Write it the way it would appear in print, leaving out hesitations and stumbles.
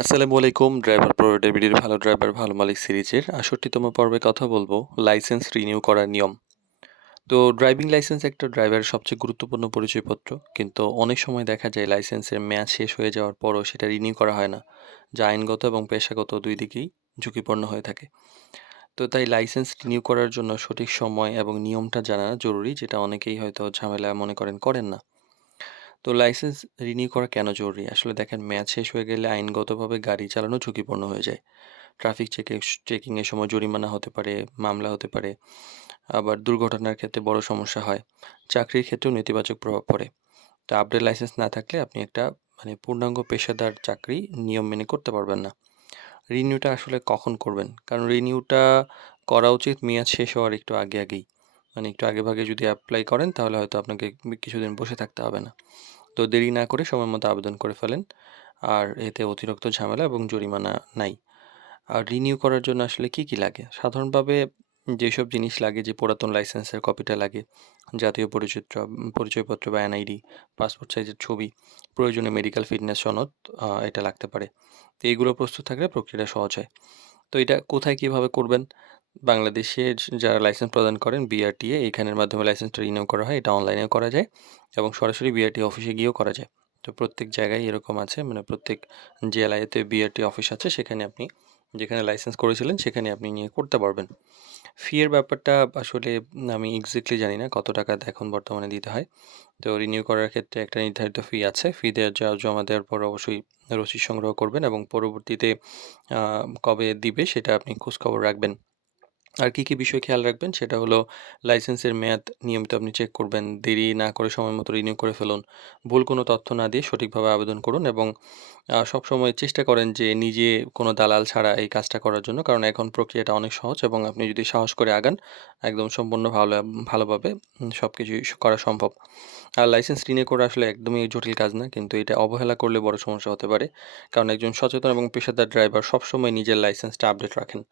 আসসালামু আলাইকুম। Driver provider বিডির ভালো ড্রাইভার ভালো মালিক সিরিজের ৬৮তম পর্বে কথা বলবো লাইসেন্স রিনিউ করার নিয়ম। তো ড্রাইভিং লাইসেন্স একটা ড্রাইভারের সবচেয়ে গুরুত্বপূর্ণ পরিচয়পত্র। কিন্তু অনেক সময় দেখা যায় লাইসেন্সের মেয়াদ শেষ হয়ে যাওয়ার পরও সেটা রিনিউ করা হয় না। যা আইনগত এবং পেশাগত দুই দিকেই ঝুঁকিপূর্ণ হয়ে থাকে। তো তাই লাইসেন্স রিনিউ করার জন্য সঠিক সময় এবং নিয়মটা জানা জরুরি, যেটা অনেকেই হয়তো ঝামেলা মনে করেন না। তো লাইসেন্স রিনিউ করা কেন জরুরি? আসলে দেখেন, মেয়াদ শেষ হয়ে গেলে আইনগতভাবে গাড়ি চালানো ঝুঁকিপূর্ণ হয়ে যায়। ট্রাফিক চেকিংয়ের সময় জরিমানা হতে পারে, মামলা হতে পারে। আবার দুর্ঘটনার ক্ষেত্রে বড় সমস্যা হয়। চাকরির ক্ষেত্রেও নেতিবাচক প্রভাব পড়ে। তো আপডেট লাইসেন্স না থাকলে আপনি একটা পূর্ণাঙ্গ পেশাদার চাকরি নিয়ম মেনে করতে পারবেন না। রিনিউটা আসলে কখন করবেন? কারণ রিনিউটা করা উচিত মেয়াদ শেষ হওয়ার একটু আগেই। একটু আগেভাগে যদি এপ্লাই করেন তাহলে হয়তো আপনাকে কিছুদিন বসে থাকতে হবে না। তো দেরি না করে সময় মতো আবেদন করে ফেলেন। আর এতে অতিরিক্ত ঝামেলা এবং জরিমানা নাই। আর রিনিউ করার জন্য আসলে কি লাগে? সাধারণভাবে যেসব জিনিস লাগে, যে পুরাতন লাইসেন্সের কপিটা লাগে, জাতীয় পরিচয়পত্র বা এনআইডি, পাসপোর্ট সাইজের ছবি, প্রয়োজনীয় মেডিকেল ফিটনেস সনদ, এটা লাগতে পারে। তো এইগুলো প্রস্তুত থাকলে প্রক্রিয়াটা সহজ হয়। তো এটা কোথায় কিভাবে করবেন? বাংলাদেশের যারা লাইসেন্স প্রদান করেন বিআরটিএ, এইখানের মাধ্যমে লাইসেন্সটা রিনিউ করা হয়। এটা অনলাইনেও করা যায় এবং সরাসরি বিআরটিএ অফিসে গিয়েও করা যায়। তো প্রত্যেক জায়গায় এরকম আছে, প্রত্যেক জেলাতে বিআরটিএ অফিস আছে, সেখানে আপনি যেখানে লাইসেন্স করেছিলেন সেখানে আপনি নিয়ে করতে পারবেন। ফি এর ব্যাপারটা আসলে আমি এক্সাক্টলি জানি না কত টাকা এখন বর্তমানে দিতে হয়। তো রিনিউ করার ক্ষেত্রে একটা নির্ধারিত ফি আছে। ফি জমা দেওয়ার পর অবশ্যই রসিদ সংগ্রহ করবেন এবং পরবর্তীতে আ কবে দিবে সেটা আপনি খোঁজখবর রাখবেন। আর কি বিষয় খেয়াল রাখবেন সেটা হলো, লাইসেন্সের মেয়াদ নিয়মিত আপনি চেক করবেন। দেরি না করে সময় মতো রিনিউ করে ফেলুন। ভুল কোনো তথ্য না দিয়ে সঠিকভাবে আবেদন করুন এবং সবসময় চেষ্টা করেন যে নিজে কোনো দালাল ছাড়া এই কাজটা করার জন্য। কারণ এখন প্রক্রিয়াটা অনেক সহজ এবং আপনি যদি সাহস করে আগান, একদম সম্পূর্ণ ভালোভাবে সবকিছুই করা সম্ভব। আর লাইসেন্স রিনিউ করা আসলে একদমই জটিল কাজ না। কিন্তু এটা অবহেলা করলে বড় সমস্যা হতে পারে। কারণ একজন সচেতন এবং পেশাদার ড্রাইভার সবসময় নিজের লাইসেন্সটা আপডেট রাখেন।